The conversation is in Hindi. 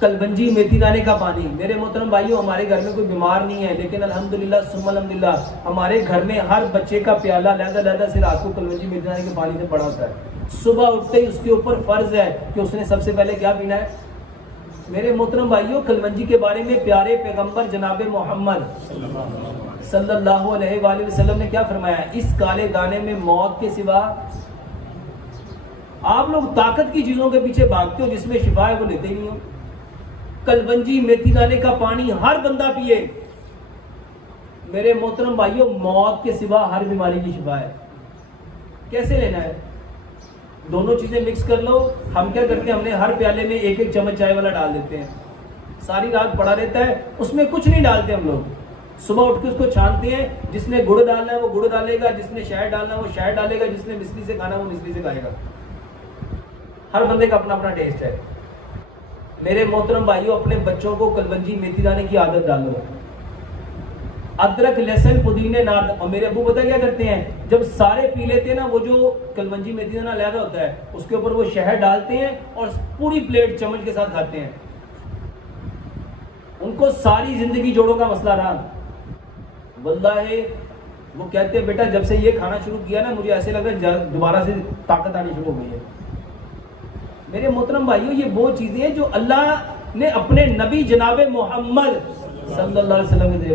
कलवंजी मेथी दाने का पानी। मेरे मोहतरम भाइयों, हमारे घर में कोई बीमार नहीं है, लेकिन अल्हम्दुलिल्लाह सुम्मा अल्हम्दुलिल्लाह हमारे घर में हर बच्चे का प्याला लहदा से रात को कलवंजी मेथी दाने के पानी से पड़ा होता है। सुबह उठते ही उसके ऊपर फर्ज है कि उसने सबसे पहले क्या पीना है। मेरे मोहतरम भाइयों, कलवंजी के बारे में प्यारे पैगंबर जनाब मोहम्मद सल्लल्लाहु अलैहि वसल्लम ने क्या फरमाया, इस काले दाने में मौत के सिवा, आप लोग ताकत की चीजों के पीछे भागते हो, जिसमें शिफा है वो लेते ही नहीं हो। कलवंजी मेथी दाने का पानी हर बंदा पिए। मेरे मोहतरम भाइयों, मौत के सिवा हर बीमारी की शिफा है। कैसे लेना है? दोनों चीजें मिक्स कर लो। हम क्या करते हैं, हमने हर प्याले में एक एक चम्मच चाय वाला डाल देते हैं, सारी रात पड़ा रहता है, उसमें कुछ नहीं डालते हम लोग। सुबह उठ के उसको छानते हैं, जिसने गुड़ डालना है वो गुड़ डालेगा, जिसने शहद डालना है वो शहद डालेगा, जिसने मिश्री से खाना है वो मिश्री से खाएगा। हर बंदे का अपना अपना टेस्ट है। मेरे मोहतरम भाइयों, अपने बच्चों को कलवंजी मेथी दाने की आदत डालो। अदरक लहसुन पुदीने ना, और मेरे अबू पता क्या करते हैं, जब सारे पी लेते हैं ना, वो जो कलवंजी मेथी दाना लहदा होता है उसके ऊपर वो शहद डालते हैं और पूरी प्लेट चम्मच के साथ खाते हैं। उनको सारी जिंदगी जोड़ों का मसला रहा। वल्लाहि वो कहते हैं, बेटा जब से ये खाना शुरू किया ना, मुझे ऐसे लग रहा है दोबारा से ताकत आनी शुरू हो गई है। मेरे मोहतरम भाइयों, ये वो चीजें हैं जो अल्लाह ने अपने नबी जनाब मोहम्मद सल्लल्लाहु अलैहि वसल्लम के